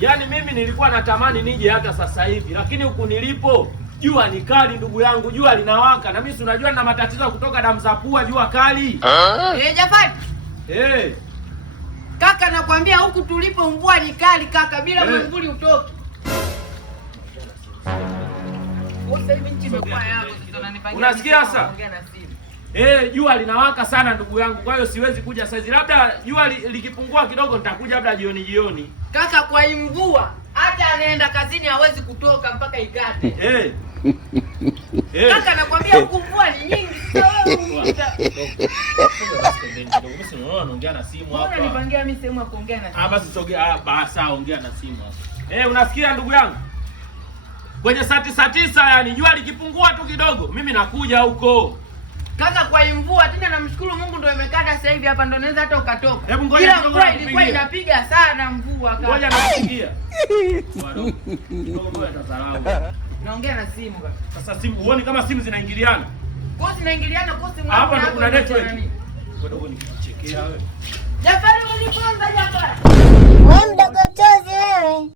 Yaani mimi nilikuwa natamani nije hata sasa hivi, lakini huku nilipo jua ni kali ndugu yangu, jua linawaka na mimi si unajua nina matatizo ya kutoka damu za pua, jua kali. Jafari. Kaka nakwambia huku tulipo mvua ni kali kaka, bila mwanguli utoki. Unasikia sasa? Jua linawaka sana ndugu yangu, kwa hiyo siwezi kuja saizi. Labda jua likipungua kidogo nitakuja labda jioni. Kaka, kwa hii mvua hata anaenda kazini hawezi kutoka mpaka ikate. Kaka nakwambia huku mvua ni nyingi sana. Unaongea na simu hapa. Mbona nipangia mimi sehemu ya kuongea na simu? Basi sogea, basi ongea na simu hapa. Unasikia ndugu yangu? Kwenye saa 9 yani jua likipungua tu kidogo mimi nakuja huko. Kaka, kwa hii mvua tena namshukuru Mungu ndio imekata sasa hivi hapa ndio naweza hata ukatoka. Hebu ngoja kidogo ilikuwa inapiga sana mvua kaka. Ngoja nakupigia. Ngoja tazarau. Naongea na simu kaka. Sasa simu uone kama simu zinaingiliana. Kwa zinaingiliana kwa simu hapa ndio kuna network. Kidogo nikichekea wewe. Jafari uniponza Jafari. Wewe mdogo